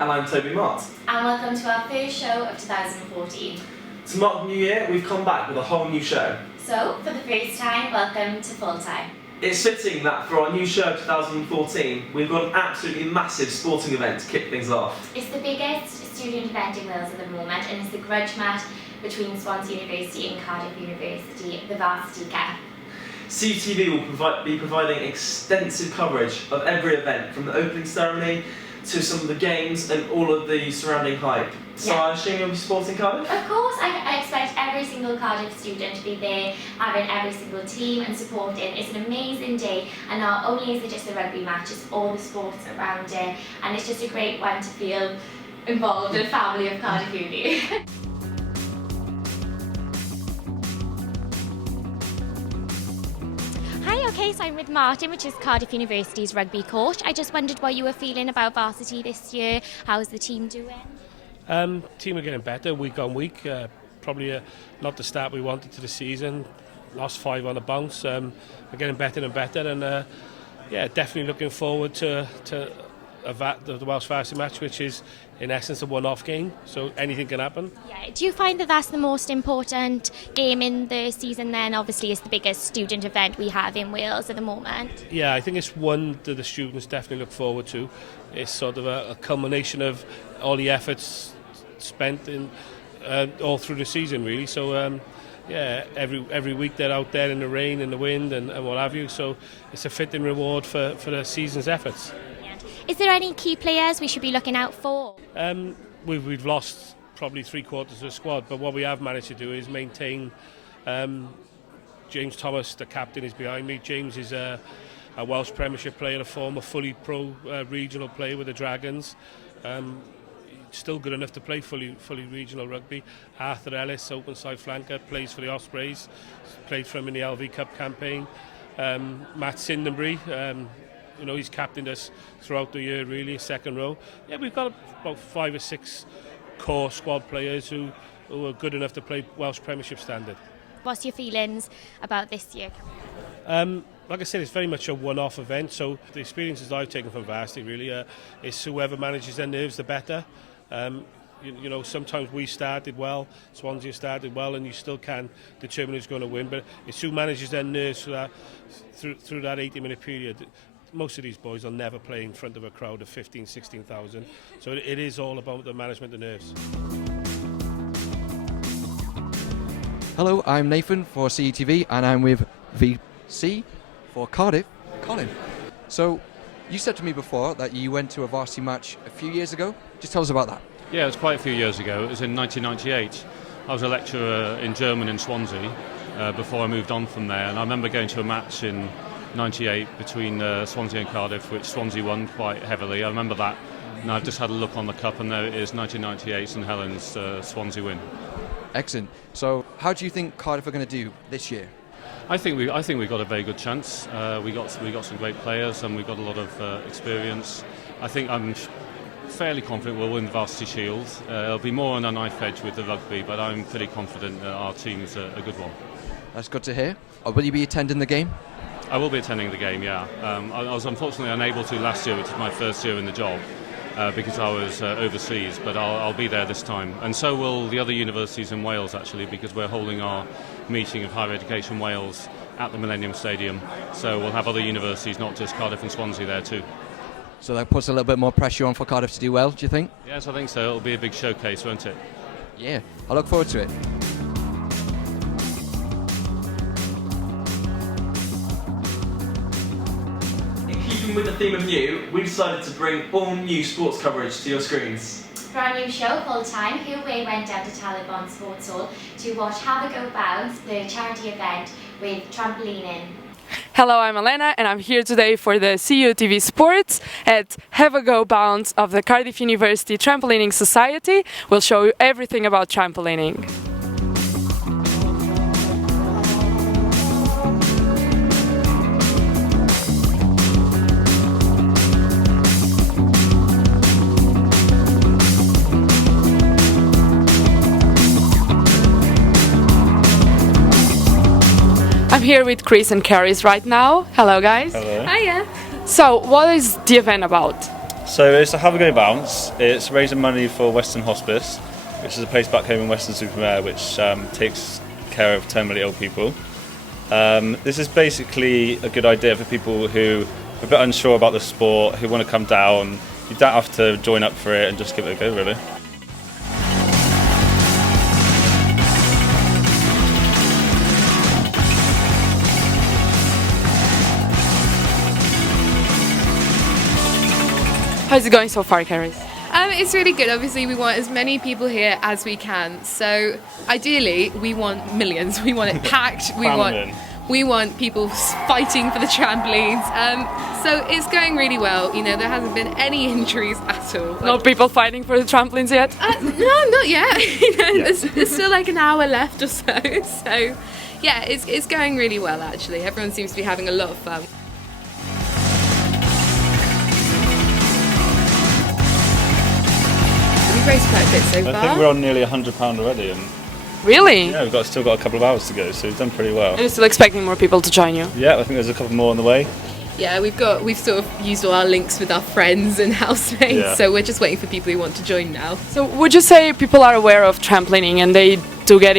And I'm Toby Mott. And welcome to our first show of 2014. To mark the new year, we've come back with a whole new show. So, for the first time, welcome to Full Time. It's fitting that for our new show of 2014, we've got an absolutely massive sporting event to kick things off. It's the biggest student event in Wales at the moment, and it's the grudge match between Swansea University and Cardiff University, the Varsity Cup. CUTV will be providing extensive coverage of every event, from the opening ceremony to some of the games and all of the surrounding hype. So I assume you'll be supporting Cardiff? Of course, I expect every single Cardiff student to be there, having every single team and supporting. It's an amazing day, and not only is it just a rugby match, it's all the sports around it, and it's just a great one to feel involved in the family of Cardiff Uni. Hi, okay, so I'm with Martin, which is Cardiff University's rugby coach. I just wondered what you were feeling about varsity this year. How's the team doing? Team are getting better week on week. Probably not the start we wanted to the season. Lost 5 on the bounce. We're getting better and better, and definitely looking forward to the Welsh Varsity match, which is in essence a one-off game, so anything can happen. Yeah. Do you find that that's the most important game in the season then? Obviously it's the biggest student event we have in Wales at the moment. Yeah, I think it's one that the students definitely look forward to. It's sort of a culmination of all the efforts spent in all through the season, really. So every week they're out there in the rain and the wind and what have you, so it's a fitting reward for the season's efforts. Is there any key players we should be looking out for? We've lost probably 3/4 of the squad, but what we have managed to do is maintain. James Thomas, the captain, is behind me. James is a Welsh Premiership player, a former fully pro regional player with the Dragons. Still good enough to play fully regional rugby. Arthur Ellis, open side flanker, plays for the Ospreys, played for him in the LV Cup campaign. Matt Sindenbury, he's captained us throughout the year, really, second row. Yeah, we've got about 5 or 6 core squad players who are good enough to play Welsh Premiership standard. What's your feelings about this year? Like I said, it's very much a one-off event, so the experiences I've taken from Varsity really is whoever manages their nerves the better. Sometimes we started well, Swansea started well, and you still can determine who's going to win, but it's who manages their nerves through that 80-minute period. Most of these boys will never play in front of a crowd of 15,000, 16,000, so it is all about the management of nerves. Hello, I'm Nathan for CETV, and I'm with VC for Cardiff. Colin. So, you said to me before that you went to a varsity match a few years ago. Just tell us about that. Yeah, it was quite a few years ago. It was in 1998. I was a lecturer in German in Swansea before I moved on from there, and I remember going to a match in 98 between Swansea and Cardiff, which Swansea won quite heavily. I remember that, and I've just had a look on the cup, and there it is, 1998 St Helens Swansea win. Excellent. So, how do you think Cardiff are going to do this year? I think we got a very good chance. We got some great players, and we got a lot of experience. I think I'm fairly confident we'll win the Varsity Shield. It'll be more on a knife edge with the rugby, but I'm pretty confident that our team is a good one. That's good to hear. Will you be attending the game? I will be attending the game, yeah. I was unfortunately unable to last year, which was my first year in the job, because I was overseas, but I'll be there this time. And so will the other universities in Wales, actually, because we're holding our meeting of Higher Education Wales at the Millennium Stadium. So we'll have other universities, not just Cardiff and Swansea, there too. So that puts a little bit more pressure on for Cardiff to do well, do you think? Yes, I think so. It'll be a big showcase, won't it? Yeah, I look forward to it. With the theme of new, we decided to bring all new sports coverage to your screens. For our new show, Full Time, Hugh went down to Talibon Sports Hall to watch Have a Go Bounce, the charity event with Trampolining. Hello, I'm Elena, and I'm here today for the CUTV Sports at Have a Go Bounce of the Cardiff University Trampolining Society. We'll show you everything about trampolining. I'm here with Chris and Caris right now. Hello, guys. Hello. Hiya. So, what is the event about? So it's a Have a Go bounce. It's raising money for Western Hospice, which is a place back home in Western-super-Mare which takes care of terminally ill people. This is basically a good idea for people who are a bit unsure about the sport, who want to come down. You don't have to join up for it and just give it a go, really. How's it going so far, Caris? It's really good. Obviously, we want as many people here as we can. So ideally, we want millions. We want it packed. We want people fighting for the trampolines. So it's going really well. You know, there hasn't been any injuries at all. No people fighting for the trampolines yet? No, not yet. You know, there's still like an hour left or so. So yeah, it's going really well actually. Everyone seems to be having a lot of fun. We've raised quite a bit so far. I think we're on nearly £100 already. And Really? yeah, we've still got a couple of hours to go, so we've done pretty well. And you're still expecting more people to join you? Yeah, I think there's a couple more on the way. Yeah, we've sort of used all our links with our friends and housemates, Yeah. so we're just waiting for people who want to join now. So would you say people are aware of trampolining and they do get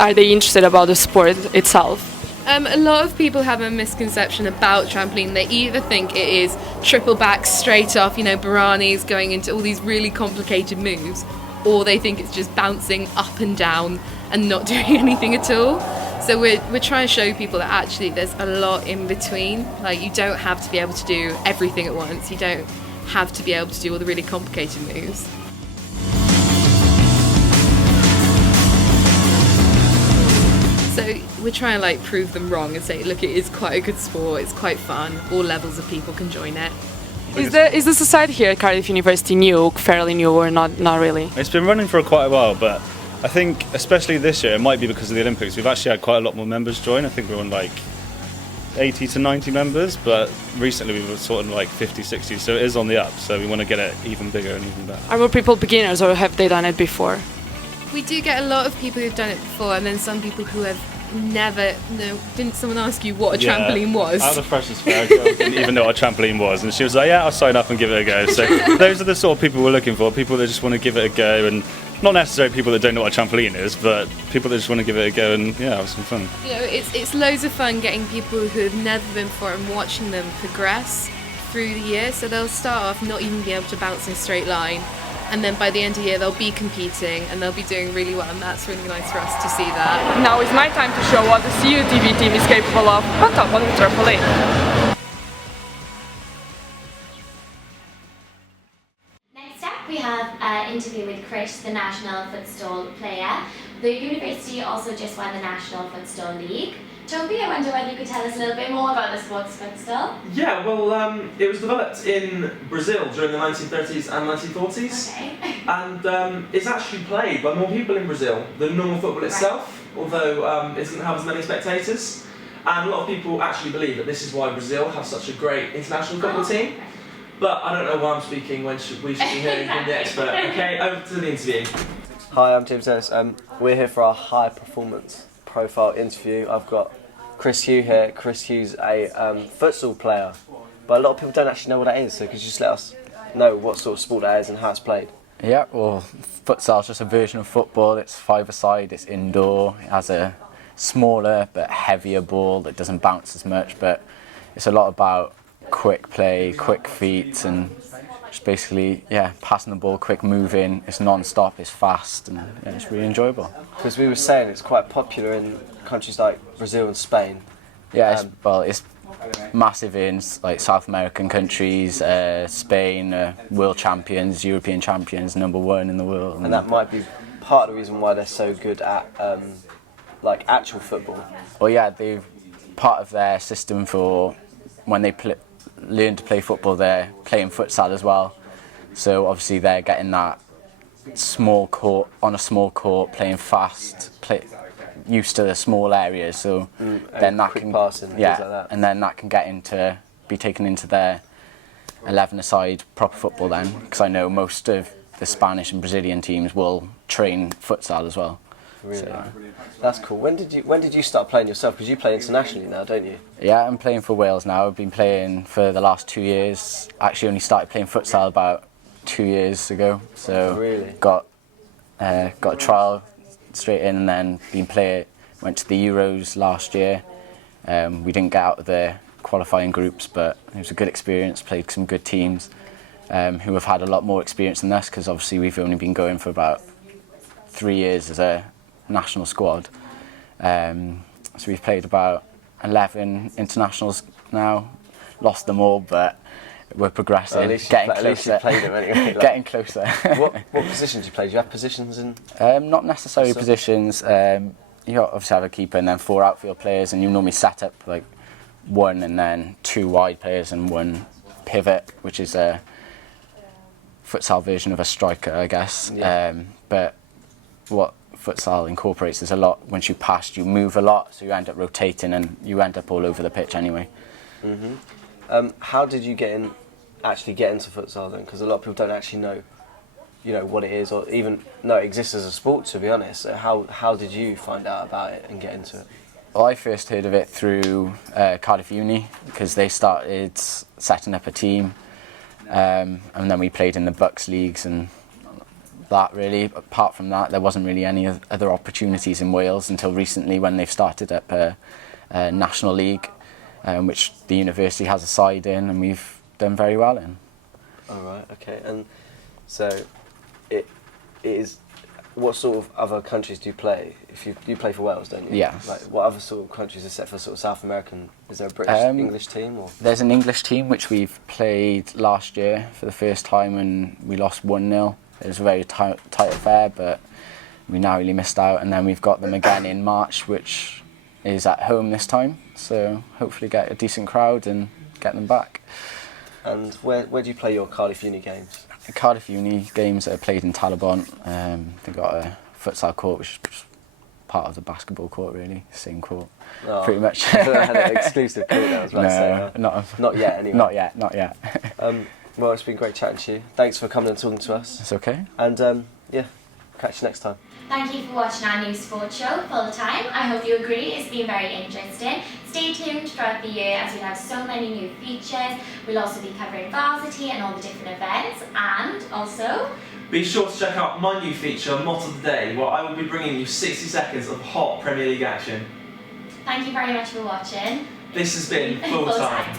are they interested about the sport itself? A lot of people have a misconception about trampoline. They either think it is triple back straight off, you know, Baranis going into all these really complicated moves, or they think it's just bouncing up and down and not doing anything at all. So we're trying to show people that actually there's a lot in between. Like, you don't have to be able to do everything at once. You don't have to be able to do all the really complicated moves. So we're trying to like prove them wrong and say, look, it is quite a good sport, it's quite fun, all levels of people can join it. Is the society here at Cardiff University new, fairly new, or not really? It's been running for quite a while, but I think especially this year, it might be because of the Olympics, we've actually had quite a lot more members join. I think we're on like 80 to 90 members, but recently we were sort of like 50, 60, so it is on the up, so we want to get it even bigger and even better. Are more people beginners or have they done it before? We do get a lot of people who've done it before, and then some people who have never. No, didn't someone ask you what a trampoline was? Out of the freshest fair, girl didn't even know what a trampoline was, and she was like, "Yeah, I'll sign up and give it a go." So those are the sort of people we're looking for: people that just want to give it a go, and not necessarily people that don't know what a trampoline is, but people that just want to give it a go and have some fun. You know, it's loads of fun getting people who have never been before and watching them progress through the year. So they'll start off not even be able to bounce in a straight line. And then by the end of the year they'll be competing and they'll be doing really well, and that's really nice for us to see that. Now it's my time to show what the CUTV team is capable of on top of the trampoline. Next up, we have an interview with Chris, the national futsal player. The university also just won the National Futsal League. Toby, I wonder whether you could tell us a little bit more about the sports futsal. Yeah, well, it was developed in Brazil during the 1930s and 1940s. Okay. And it's actually played by more people in Brazil than normal football itself, although it doesn't have as many spectators. And a lot of people actually believe that this is why Brazil has such a great international football team. But I don't know why I'm speaking when we should be hearing from the expert. Okay, over to the interview. Hi, I'm James Dennis. We're here for our high performance profile interview. I've got Chris Hugh here. Chris Hugh's a futsal player, but a lot of people don't actually know what that is, so could you just let us know what sort of sport that is and how it's played? Yeah, well, futsal is just a version of football. It's five-a-side, it's indoor, it has a smaller but heavier ball that doesn't bounce as much, but it's a lot about quick play, quick feet, and just basically, passing the ball, quick moving. It's non-stop, it's fast, and it's really enjoyable. Because we were saying it's quite popular in countries like Brazil and Spain. Yeah, it's massive in like South American countries, Spain, world champions, European champions, #1 in the world. And that might be part of the reason why they're so good at like actual football. Well, yeah, they've part of their system for when they learn to play football, they're playing futsal as well. So obviously they're getting that small court, on a small court, playing fast, used to the small areas. So then that can passing, things like that. And then that can be taken into their 11-a-side proper football then. Because I know most of the Spanish and Brazilian teams will train futsal as well. Really? So, That's cool. When did you start playing yourself? Because you play internationally now, don't you? yeah, I'm playing for Wales now. I've been playing for the last 2 years. Actually only started playing futsal about 2 years ago. So Really? got a trial straight in, and then went to the Euros last year. We didn't get out of the qualifying groups, but it was a good experience, played some good teams who have had a lot more experience than us, because obviously we've only been going for about 3 years as a national squad. So we've played about 11 internationals now, lost them all, but we're progressing, Well, getting at least you closer. played them anyway. Like, Getting closer. what position do you play? Do you have positions in? Not necessarily So- positions. You obviously have a keeper and then 4 outfield players, and you normally set up like 1 and then 2 wide players and 1 pivot, which is a futsal version of a striker, I guess. Yeah. But what futsal incorporates is a lot. Once you pass, you move a lot, so you end up rotating and you end up all over the pitch anyway. How did you actually get into futsal then? Because a lot of people don't actually know, what it is, or even know it exists as a sport. To be honest, so how did you find out about it and get into it? Well, I first heard of it through Cardiff Uni, because they started setting up a team, and then we played in the Bucks leagues and that really. Apart from that, there wasn't really any other opportunities in Wales until recently, when they've started up a national league, which the university has a side in, and we've done very well in. All right, okay, and so it is. What sort of other countries do you play? If you play for Wales, don't you? Yes. Like, what other sort of countries, except for sort of South American? Is there a British English team? Or? There's an English team which we've played last year for the first time, and we lost 1-0. It was a very tight affair, but we narrowly missed out. And then we've got them again in March, which is at home this time. So hopefully get a decent crowd and get them back. And where do you play your Cardiff Uni games? The Cardiff Uni games are played in Talabont. They've got a futsal court, which is part of the basketball court, really, same court, pretty much. I thought I had an exclusive court there, I was about to say. Not yet, anyway. Not yet. Well, it's been great chatting to you. Thanks for coming and talking to us. It's okay. And yeah, catch you next time. Thank you for watching our new sports show, Full Time. I hope you agree, it's been very interesting. Stay tuned throughout the year as we have so many new features. We'll also be covering Varsity and all the different events, and also... Be sure to check out my new feature, Mott of the Day, where I will be bringing you 60 seconds of hot Premier League action. Thank you very much for watching. This has been Full Time.